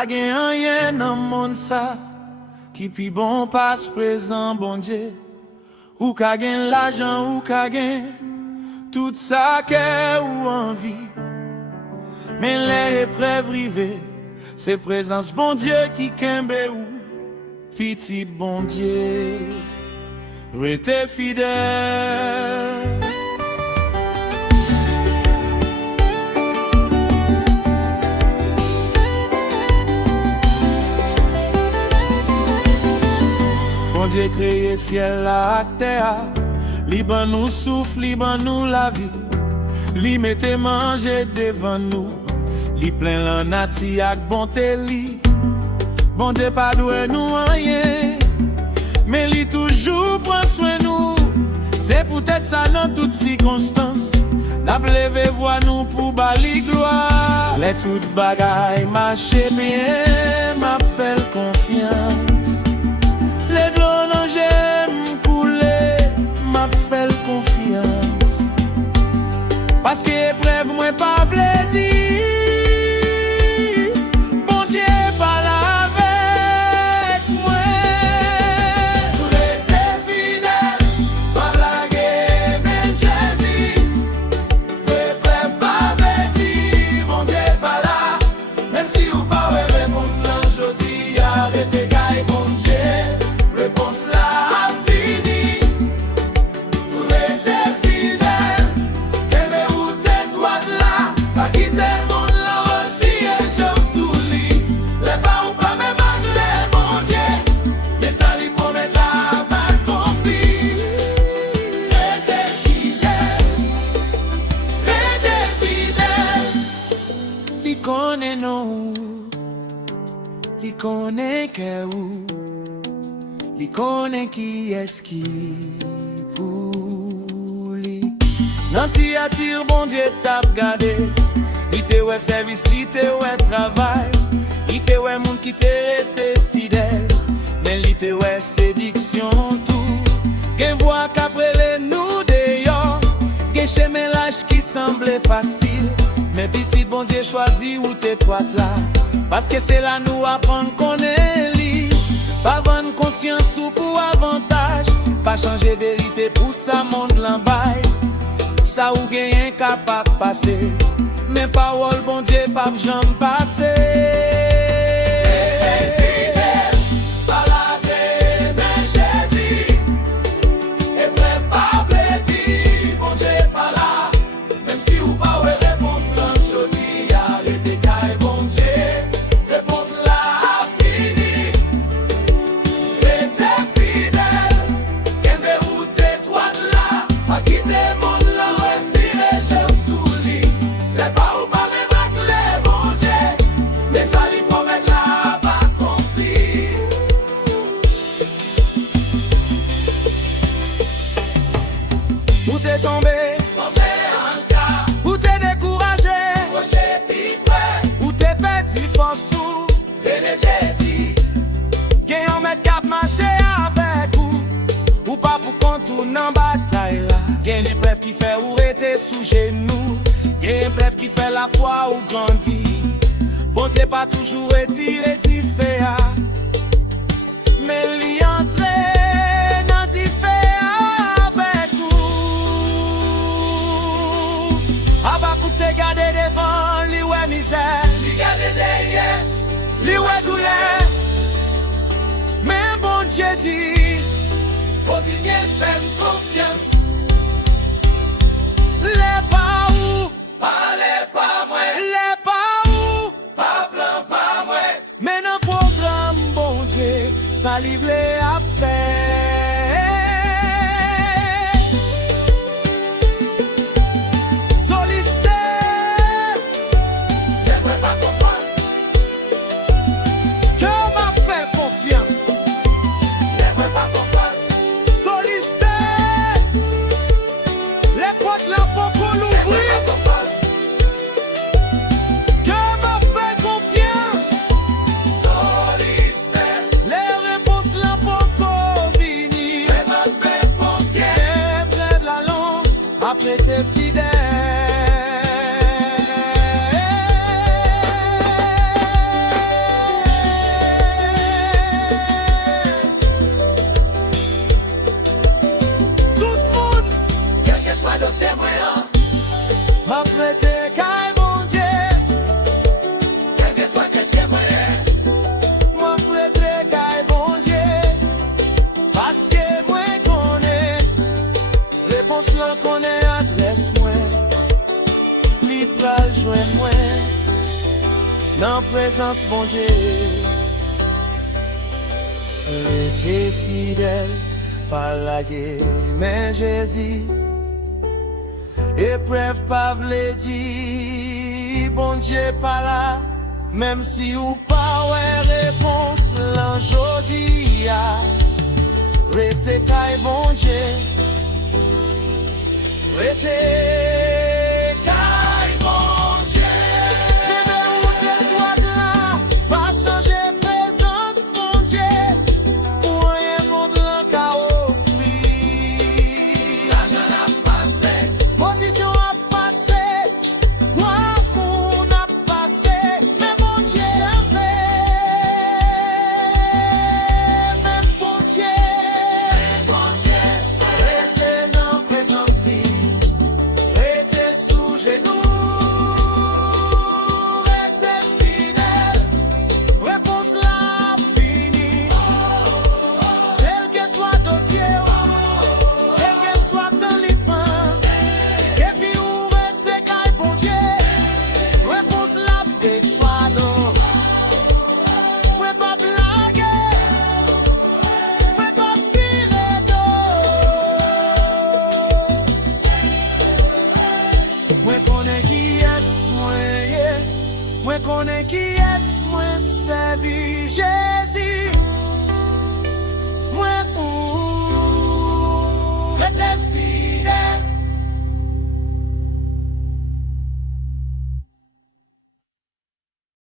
Pa gen rien nan moun sa qui pi bon passe présent bon Dieu. Ou ka gen l'argent ou ka gen tout ça que ou envie. Mais les épreuves rivées, c'est présence bon Dieu qui kembe ou petit bon Dieu. Rete fidèle. Bon Dieu créé ciel la terre, li ban nous souffle, li ban nous la vie, li mette manger devant nous, li plein la nati ak bonté li. Bon Dieu pas doué nous rien, mais li toujours prend soin nous. C'est peut-être ça dans toutes circonstances, n'a levé voix nous pour bali gloire. Les toutes bagailles marche bien, m'a fait confiance. Les l'eau non j'aime couler, m'a fait confiance. Parce que épreuve moi pas vle dire. Bon Dieu parle avec moi. Reste fidèle, pas la guerre, mais Jésus. Épreuve pas vle dire. Bon Dieu pas là, même si ou pas ouais réponse là, jodi arrêtez caille bon Dieu. Réponse là a fini. Reste fidèle, qu'aimez ou t'es toi là. Pas quitter le monde là, retire je sous lit. Les pas ou pas même avec les bon Dieu. Mais ça lui promet là, pas accompli. Reste fidèle, reste fidèle. Li connaît nous, li connaît que ou. Li connaît qui est-ce qui pour lui. Nanti attire bon Dieu t'a gardé. Li te ouais service, li te ouais travail. Li te ouais moun qui te rete fidèle. Mais li te ouais séduction tout. Gen voix qu'après nous dehors. Gen chemin lâche qui semblait facile. Mais petit bon Dieu choisi ou t'es toi là. Parce que c'est là nous apprendre qu'on est li. Pas vendre conscience ou pour avantage. Pas changer vérité pour ça monde l'embaille. Ça ou gagne capable passer. Mais parole bon Dieu pas jamais passer. Où t'es tombé, où t'es découragé, où t'es perdu force ou Jésus. Gagne un mètre cap marché avec ou pas pour contourner en bataille là. Gagne l'épreuve qui fait ou rester sous genoux. Gagne l'épreuve qui fait la foi ou grandir. Bon Dieu pas toujours retiré fait mais l'y entrer. Te garde devant, li ouais misère, li garde derrière, li ouais douleur. Mais bon Dieu dit, continuez de faire confiance. Les pas où, parlez pas moi, les pas où, pas plan pas moi. Mais dans programme bon Dieu, ça livre les à faire. Après t'es fidèle. dans présence bon Dieu. Restez fidèle, pas la guerre, mais Jésus. Épreuve pas vle di, bon Dieu pas là. Même si ou pas ouais réponse l'enjodi ya. Rete kay bon Dieu. Rete kay bon Dieu. Leve ou te toi là, pas changer présence bon Dieu. Pour rien monde l'en ka offri. L'argent a passé, position a passé, quoi moun a passé, mais bon Dieu a fait. Même bon Dieu, rete dans présence li, rete sous genou, rete fidèle, réponse la fini. Quel que soit dossier, quel que soit ton lipin, et puis où rete kay bon Dieu, réponse la fait fano. Ouais pas blaguer, ouais pas filer d'eau. Moi connais qui est moi, moi connais qui est moi servi.